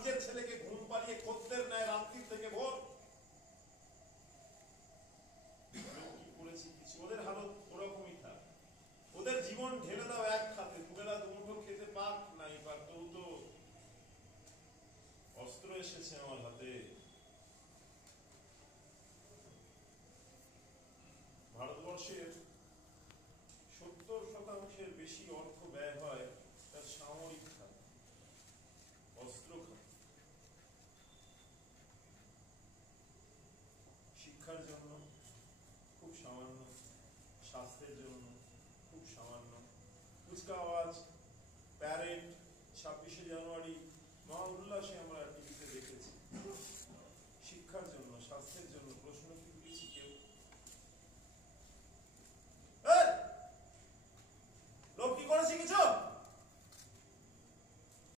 নিজের ছেলেকে ঘুম পাড়িয়ে খদ্দের নেয় রাত্রি থেকে ভোর। কি করেছি কিছু, ওদের হালত ওরকমই থাক। ওদের জীবন ঢেলে দাও এক খাতে, দুবেলা দুমুঠো খেতে পাক নাই পাক, তো অস্ত্র এসেছে আমার হাতে। ভারতবর্ষের 70% বেশি অর্থ ব্যয় হয় তার সামরিক খাত, অস্ত্র খাত। শিক্ষার জন্য খুব সামান্য, স্বাস্থ্যের জন্য খুব সামান্য। কুচকাওয়াজ, প্যারেড, 26শে জানুয়ারি মহা উল্লাসে আমরা টিভিতে দেখেছি। শিক্ষার জন্য, স্বাস্থ্যের জন্য